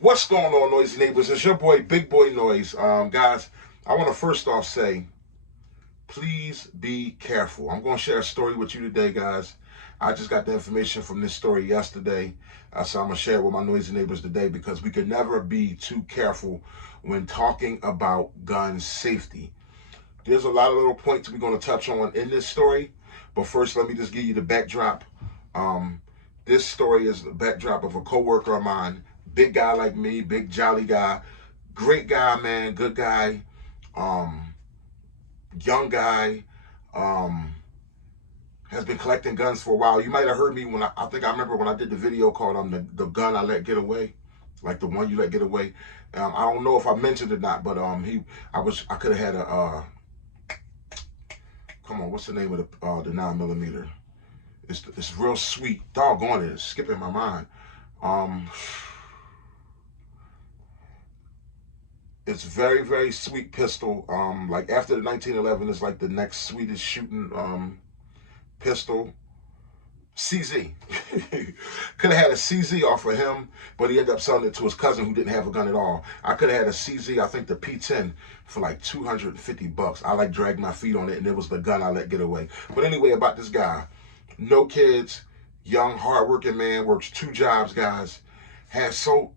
What's going on, noisy neighbors? It's your boy, Big Boy Noise. Guys, I want to first off say, please be careful. I'm going to share a story with you today, guys. I just got the information from this story yesterday, so I'm going to share it with my noisy neighbors today because we can never be too careful when talking about gun safety. There's a lot of little points we're going to touch on in this story, but first, let me just give you the backdrop. Um, this story is the backdrop of a coworker of mine, big guy like me, big jolly guy, great guy, man, good guy, um, young guy, um, has been collecting guns for a while. You might have heard me when I think I remember when I did the video called the gun I let get away, like the one you let get away. I don't know if I mentioned it or not, but I could have had a come on, what's the name of the 9mm? It's real sweet. Doggone it, it's skipping my mind. Um, it's very, very sweet pistol. Like after the 1911 is like the next sweetest shooting pistol. CZ. Could have had a CZ off of him, but he ended up selling it to his cousin who didn't have a gun at all. I could have had a CZ, I think the P10, for like $250. I like dragged my feet on it, and it was the gun I let get away. But anyway, about this guy. No kids, young, hardworking man, works 2 jobs, guys. Has so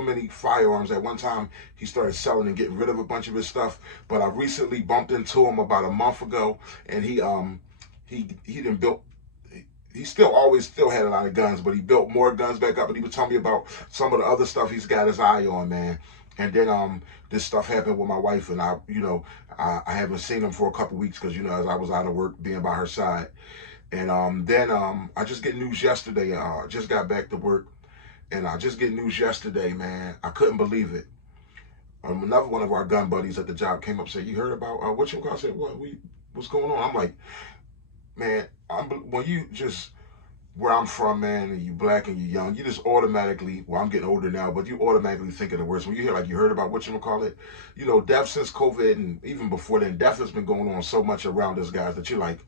many firearms. At one time, he started selling and getting rid of a bunch of his stuff. But I recently bumped into him about a month ago, and he done built. He still had a lot of guns, but he built more guns back up. And he was telling me about some of the other stuff he's got his eye on, man. And then this stuff happened with my wife, and I haven't seen him for a couple weeks because as I was out of work, being by her side. And then I just get news yesterday. I just got back to work, and I just get news yesterday, man. I couldn't believe it. Another one of our gun buddies at the job came up and said, "You heard about what you call?" I said, "What's going on?" I'm like, man, when you just where I'm from, man, and you black and you young, you just automatically, well, I'm getting older now, but you automatically think of the worst. When you hear, like, you heard about what you call it, death since COVID, and even before then, death has been going on so much around us, guys, that you're like,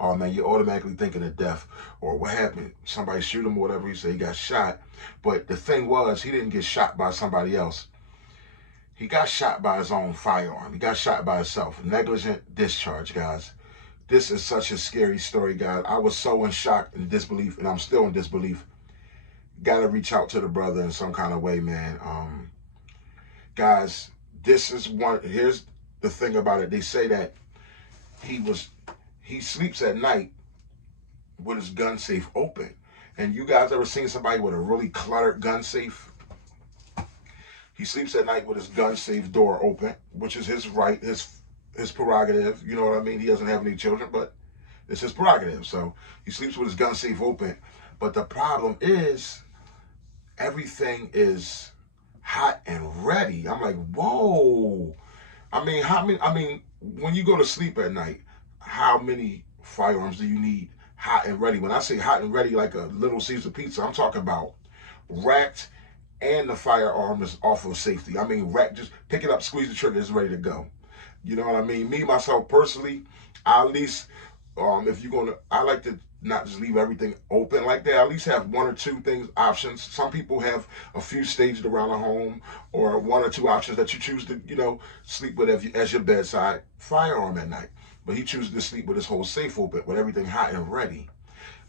oh, man, you're automatically thinking of death. Or what happened? Somebody shoot him or whatever. He said he got shot. But the thing was, he didn't get shot by somebody else. He got shot by his own firearm. He got shot by himself. Negligent discharge, guys. This is such a scary story, guys. I was so in shock and disbelief, and I'm still in disbelief. Got to reach out to the brother in some kind of way, man. Guys, this is one. Here's the thing about it. They say that he sleeps at night with his gun safe open. And you guys ever seen somebody with a really cluttered gun safe? He sleeps at night with his gun safe door open, which is his right, his prerogative. You know what I mean? He doesn't have any children, but it's his prerogative. So he sleeps with his gun safe open. But the problem is everything is hot and ready. I'm like, whoa. When you go to sleep at night, how many firearms do you need hot and ready? When I say hot and ready, like a Little Caesar pizza, I'm talking about racked, and the firearm is off of safety. Rack, just pick it up, squeeze the trigger, it's ready to go. You know what I mean? Me, myself, personally, I at least, if you're going to, I like to not just leave everything open like that. I at least have 1 or 2 things, options. Some people have a few staged around the home, or 1 or 2 options that you choose to, sleep with as your bedside firearm at night. But he chooses to sleep with his whole safe open, with everything hot and ready.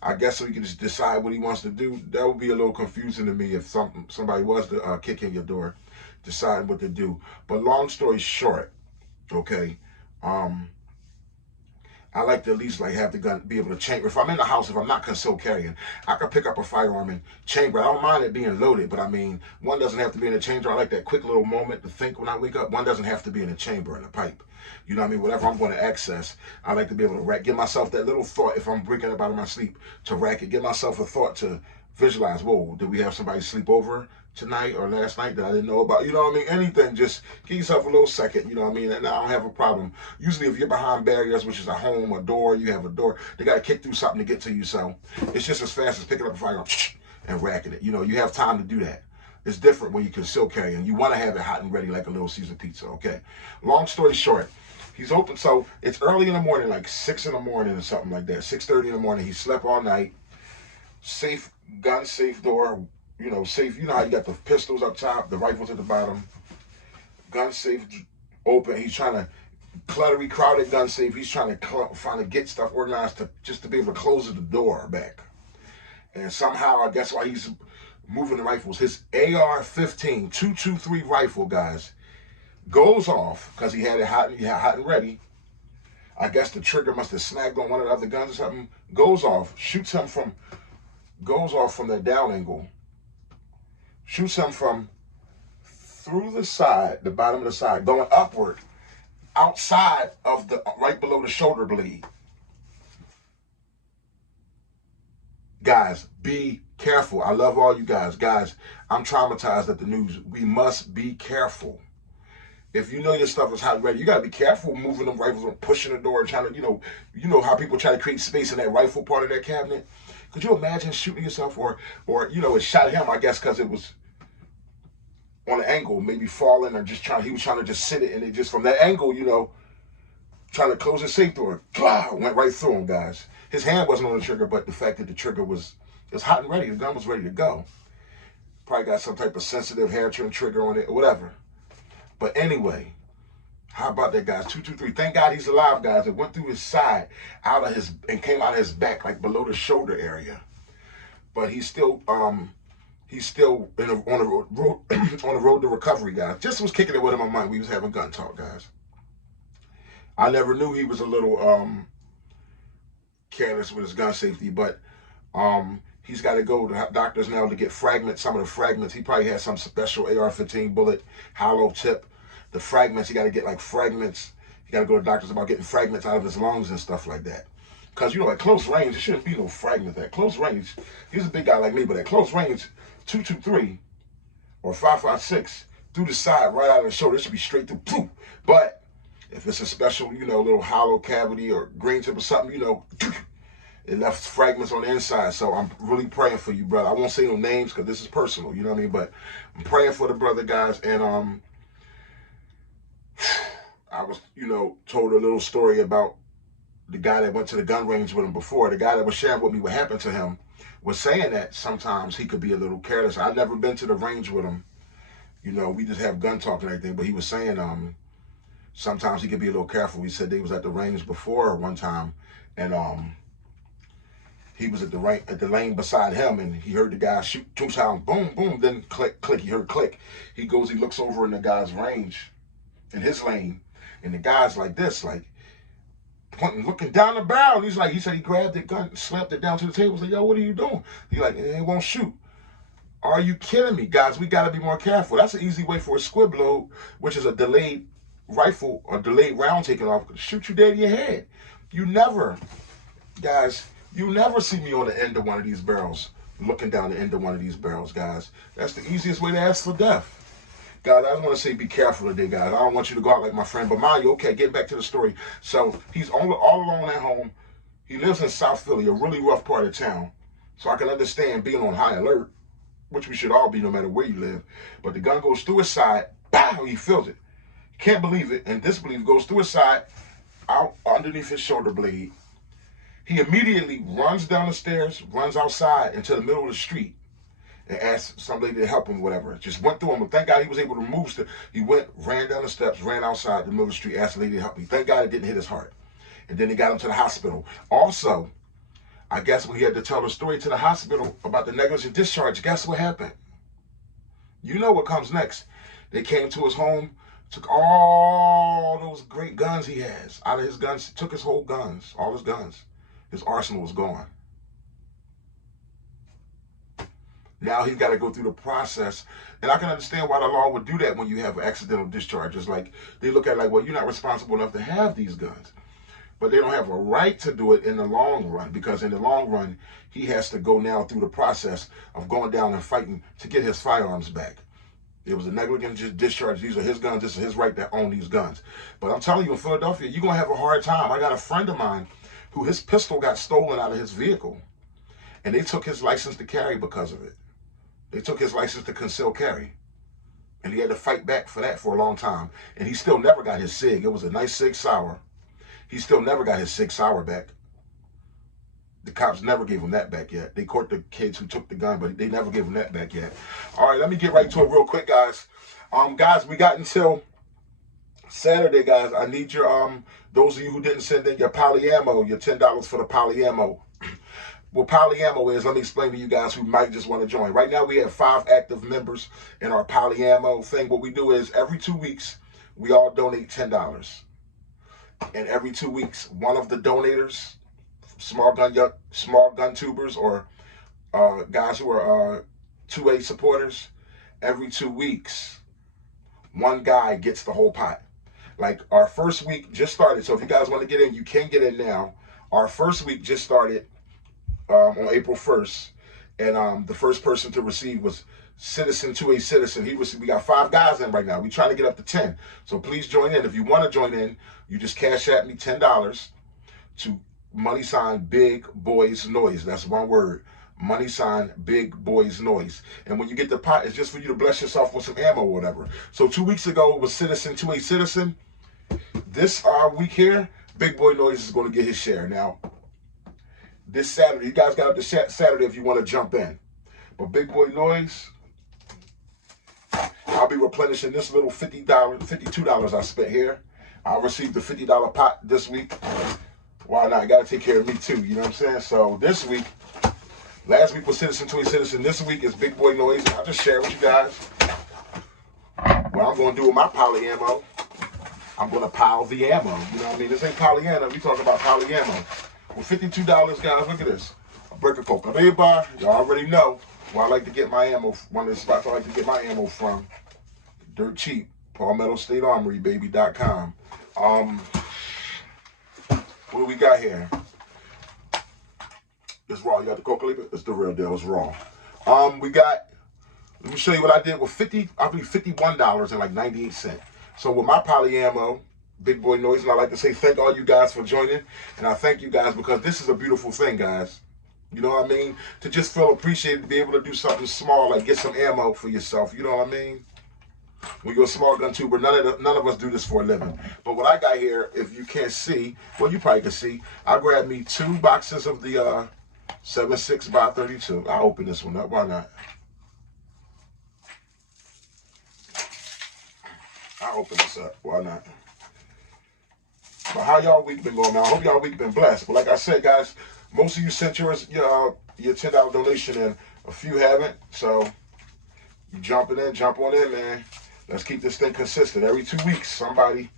I guess so he can just decide what he wants to do. That would be a little confusing to me if somebody was to kick in your door, deciding what to do. But long story short, okay, I like to at least have the gun, be able to chamber. If I'm in the house, if I'm not concealed carrying, I can pick up a firearm and chamber. I don't mind it being loaded, but one doesn't have to be in a chamber. I like that quick little moment to think when I wake up. One doesn't have to be in a chamber, in a pipe. You know what I mean? Whatever I'm going to access, I like to be able to rack. Give myself that little thought if I'm waking up out of my sleep to rack it. Give myself a thought to visualize, whoa, did we have somebody sleep over tonight or last night that I didn't know about? You know what I mean? Anything, just give yourself a little second, you know what I mean? And I don't have a problem. Usually if you're behind barriers, which is a home, a door, you have a door, they got to kick through something to get to you. So it's just as fast as picking up a firearm and racking it. You have time to do that. It's different when you can still carry it. You want to have it hot and ready like a Little Caesar pizza, okay? Long story short, he's open. So it's early in the morning, like 6 in the morning or something like that, 6:30 in the morning. He slept all night. Gun safe door you know, safe. You know how you got the pistols up top, the rifles at the bottom. Gun safe open. He's trying to cluttery, crowded gun safe. He's trying to get stuff organized just to be able to close the door back. And somehow, I guess while he's moving the rifles, his AR-15 223 rifle, guys, goes off because he had it hot and ready. I guess the trigger must have snagged on one of the other guns or something. Goes off, goes off from the down angle, shoots him from through the side, the bottom of the side, going upward, outside of the, right below the shoulder blade. Guys, be careful. I love all you guys. Guys, I'm traumatized at the news. We must be careful. If you know your stuff is hot and ready, you gotta be careful moving them rifles or pushing the door and trying to, you know how people try to create space in that rifle part of that cabinet. Could you imagine shooting yourself, or it shot him, I guess, because it was on an angle, maybe falling, or he was trying to just sit it, and it just from that angle, trying to close his safe door, went right through him, guys. His hand wasn't on the trigger, but the fact that the trigger was hot and ready, the gun was ready to go. Probably got some type of sensitive hair trim trigger on it, or whatever. But anyway, how about that, guys? 223. Thank God he's alive, guys. It went through his side, and came out of his back, like below the shoulder area. But he's still on the road to recovery, guys. Just was kicking it with him on mine. We was having gun talk, guys. I never knew he was a little careless with his gun safety, but he's got to go to doctors now to get fragments, some of the fragments. He probably had some special AR-15 bullet, hollow tip. The fragments, he got to get like fragments. He got to go to doctors about getting fragments out of his lungs and stuff like that. Because, at close range, there shouldn't be no fragments. At close range, he's a big guy like me, but at close range, 223 or 5.56 through the side, right out of the shoulder, it should be straight through. Poof. But if it's a special, little hollow cavity or green tip or something, it left fragments on the inside. So I'm really praying for you, brother. I won't say no names because this is personal, you know what I mean? But I'm praying for the brother, guys. And I was, told a little story about the guy that went to the gun range with him before. The guy that was sharing with me what happened to him was saying that sometimes he could be a little careless. I've never been to the range with him. We just have gun talk and everything. But he was saying sometimes he could be a little careful. He said they was at the range before one time, and he was at the lane beside him, and he heard the guy shoot 2 times, boom, boom, then click, click. He heard click. He looks over in the guy's range, in his lane, and the guy's like this, like pointing, looking down the barrel. He said he grabbed the gun, slapped it down to the table. He's like, yo, what are you doing? He like, it won't shoot. Are you kidding me, guys? We got to be more careful. That's an easy way for a squib load, which is a delayed rifle or delayed round taken off, shoot you dead in your head. You never see me on the end of one of these barrels, looking down the end of one of these barrels, guys. That's the easiest way to ask for death. Guys, I just want to say be careful today, guys. I don't want you to go out like my friend, but mind you, okay, getting back to the story. So he's all alone at home. He lives in South Philly, a really rough part of town. So I can understand being on high alert, which we should all be no matter where you live. But the gun goes through his side, bow, he feels it. Can't believe it, and disbelief goes through his side, out underneath his shoulder blade. He immediately runs down the stairs, runs outside into the middle of the street, and asked somebody to help him, whatever. Just went through him, and thank God he was able to move. He ran down the steps, ran outside the middle of the street, asked the lady to help me. Thank God it didn't hit his heart. And then they got him to the hospital. Also, I guess when he had to tell the story to the hospital about the negligent discharge, guess what happened? You know what comes next. They came to his home, took all those great guns he has out of his guns, took his whole guns, all his guns. His arsenal was gone. Now he's got to go through the process. And I can understand why the law would do that when you have accidental discharges. Like, they look at it like, well, you're not responsible enough to have these guns. But they don't have a right to do it in the long run, because in the long run, he has to go now through the process of going down and fighting to get his firearms back. It was a negligent discharge. These are his guns. This is his right to own these guns. But I'm telling you, in Philadelphia, you're going to have a hard time. I got a friend of mine who his pistol got stolen out of his vehicle, and they took his license to carry because of it. They took his license to conceal carry, and he had to fight back for that for a long time, and he still never got his SIG. It was a nice SIG Sauer. He still never got his SIG Sauer back. The cops never gave them that back yet. They caught the kids who took the gun, but they never gave them that back yet. All right, let me get right to it real quick, guys. Guys, we got until Saturday, guys. I need your those of you who didn't send in your poly ammo, your $10 for the poly ammo. What poly ammo is, let me explain to you guys who might just want to join. Right now, we have 5 active members in our poly ammo thing. What we do is every 2 weeks, we all donate $10. And every 2 weeks, one of the donators, small gun tubers, or guys who are 2A supporters, every 2 weeks, one guy gets the whole pot. Like our first week just started, so if you guys want to get in, you can get in now. Our first week just started on April 1st, and the first person to receive was Citizen 2A Citizen. We got 5 guys in right now. We're trying to get up to 10. So please join in. If you want to join in, you just cash at me $10 to $ Big Boys Noise. That's one word. $ Big Boys Noise. And when you get the pot, it's just for you to bless yourself with some ammo or whatever. So 2 weeks ago it was Citizen 2A Citizen. This week here, Big Boy Noise is going to get his share. Now, this Saturday, you guys got up to Saturday if you want to jump in. But Big Boy Noise, I'll be replenishing this little $52 I spent here. I'll receive the $50 pot this week. Why not? I got to take care of me too, you know what I'm saying? So this week, last week was Citizen 2A Citizen. This week is Big Boy Noise. I'll just share with you guys what I'm going to do with my poly ammo. I'm going to pile the ammo. You know what I mean? This ain't poly ammo. We talking about poly ammo. With $52, guys, look at this. A brick of Coca-Cola. Y'all already know where I like to get my ammo. One of the spots I like to get my ammo from. Dirt cheap. Palmetto State Armory, baby.com. What do we got here? It's raw. You got the Coca-Cola? It's the real deal. It's raw. We got, let me show you what I did with $51 and like 98 cents. So with my poly ammo, Big Boy Noise, and I like to say thank all you guys for joining. And I thank you guys because this is a beautiful thing, guys. You know what I mean? To just feel appreciated, to be able to do something small, like get some ammo for yourself. You know what I mean? When you're a small gun tuber, none of us do this for a living. But what I got here, if you can't see, well, you probably can see, I grabbed me 2 boxes of the 7.6 by 32. I'll open this one up. Why not? I'll open this up. Why not? But how y'all week been going, man? I hope y'all week been blessed. But like I said, guys, most of you sent your $10 donation in. A few haven't. So you jump on in, man. Let's keep this thing consistent. Every 2 weeks, somebody.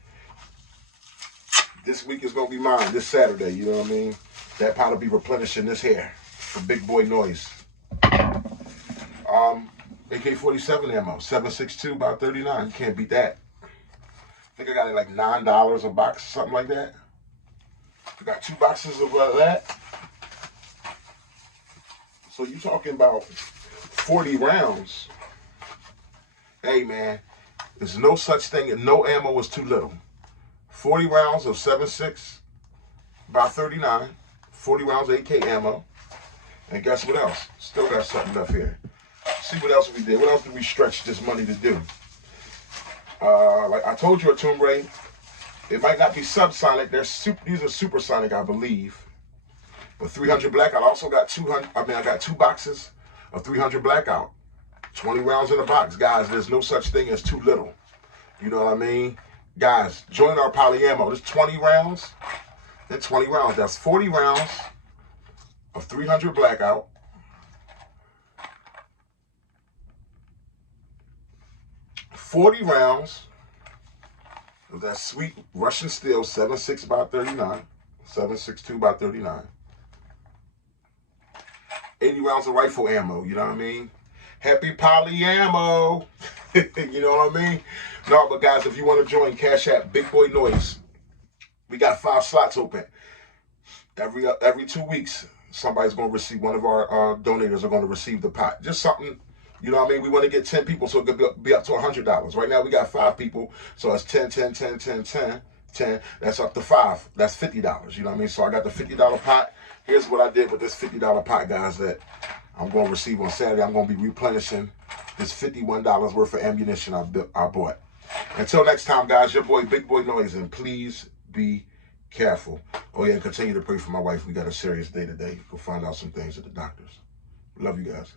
This week is going to be mine, this Saturday, you know what I mean? That pot will be replenishing this here for Big Boy Noise. AK-47 ammo, 7.62 by 39. You can't beat that. I think I got it like $9 a box, something like that. I got 2 boxes of that. So you talking about 40 rounds. Hey, man, there's no such thing, and no ammo is too little. 40 rounds of 7.6 by 39, 40 rounds of AK ammo, and guess what else? Still got something left here. See what else we did. What else did we stretch this money to do? Like I told you at Tomb Ray, it might not be subsonic. These are supersonic, I believe. But 300 blackout. I also got 200. I got 2 boxes of 300 blackout. 20 rounds in a box, guys. There's no such thing as too little. You know what I mean? Guys, join our poly ammo. There's 20 rounds. Then 20 rounds. That's 40 rounds of 300 blackout. 40 rounds of that sweet Russian steel 7.6 by 39, 7.62 by 39. 80 rounds of rifle ammo, you know what I mean? Happy poly ammo. You know what I mean? No, but guys, if you want to join, Cash App, Big Boy Noise. We got 5 slots open. Every 2 weeks, somebody's going to receive, one of our donators are going to receive the pot. Just something, you know what I mean? We want to get 10 people so it could be up to $100. Right now we got 5 people, so it's 10, 10, 10, 10, 10, 10. That's up to 5. That's $50, you know what I mean? So I got the $50 pot. Here's what I did with this $50 pot, guys, that I'm going to receive on Saturday. I'm going to be replenishing this $51 worth of ammunition I bought. Until next time, guys, your boy, Big Boy Noise, and please be careful. Oh yeah, continue to pray for my wife. We got a serious day today. Go find out some things at the doctor's. Love you guys.